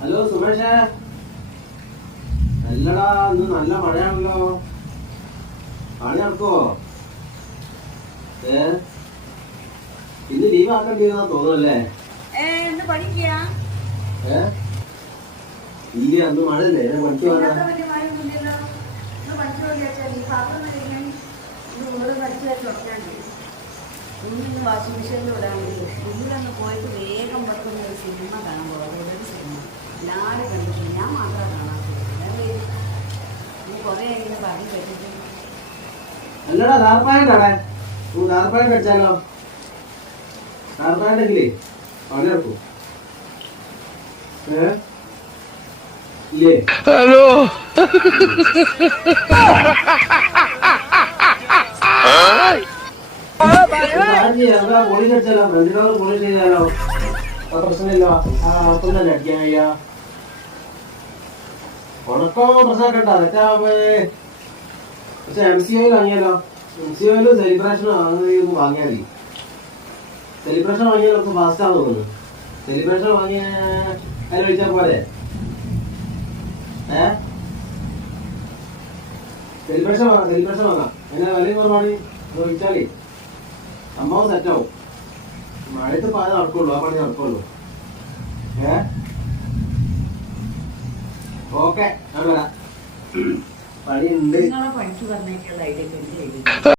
Hello സുമേഷേ, അല്ലടാ ഇന്ന് നല്ല മഴയാണല്ലോ, പണി നടക്കുവോ? ഇന്ന് ലീവ് ആക്കേണ്ടിയിരുന്നാ തോന്നുന്നല്ലേ? ഇല്ല, അന്ന് മഴയല്ലേ, പണിക്ക് പോകാനാ. വാഷിംഗ് മെഷീനിൽ വിടാൻ ഇന്നൊന്ന് പോയിട്ട് വേഗം പറ്റുന്ന ഒരു സിനിമ കാണാൻ പോകാം. സിനിമ എല്ലാവരും കണ്ടിട്ടുണ്ട്, ഞാൻ മാത്രമേ കാണാറുള്ളൂ. കുറേ ഇങ്ങനെ പറഞ്ഞു കേട്ടിട്ട്. അല്ലടാ ദാർപ്പായണ്ടാടേ, ദാർപ്പായ കഴിച്ചാലോ? ദാർപ്പായണ്ടെങ്കിലേ പണി നടക്കും. ഇല്ലേ? ഹലോ പോളി കഴിച്ചാലോ? ഫ്രണ്ടിനോട് പോളി ചെയ്താലോ? പ്രശ്നമില്ല, അവർക്കും തന്നെ അടിക്കാൻ കഴിയാ. ഉണക്കോ പ്രശ്നമാക്കണ്ട, പക്ഷെ MCO വാങ്ങിയാലോ? MCO സെലിബ്രേഷൻ വാങ്ങിയാൽ മതി. സെലിബ്രേഷൻ വാങ്ങിയാൽ നമുക്ക് ഫാസ്റ്റ് ആണെന്ന് തോന്നുന്നു. സെലിബ്രേഷൻ വാങ്ങിയ അതിൽ കഴിച്ചാൽ പോലെ. സെലിബ്രേഷൻ വാങ്ങാം, സെലിബ്രേഷൻ വാങ്ങാം. അതിന് വിലയും കുറവാണ്, ചോദിച്ചാലേ സംഭവം സെറ്റാവും. മഴയത്ത് പണി നടക്കുള്ളൂ, ആ പണി നടക്കുള്ളൂ. ഓക്കെ, ഞാൻ വരാം, പണിയുണ്ട്. പഠിച്ചു പറഞ്ഞേക്കുള്ള ഐഡിയ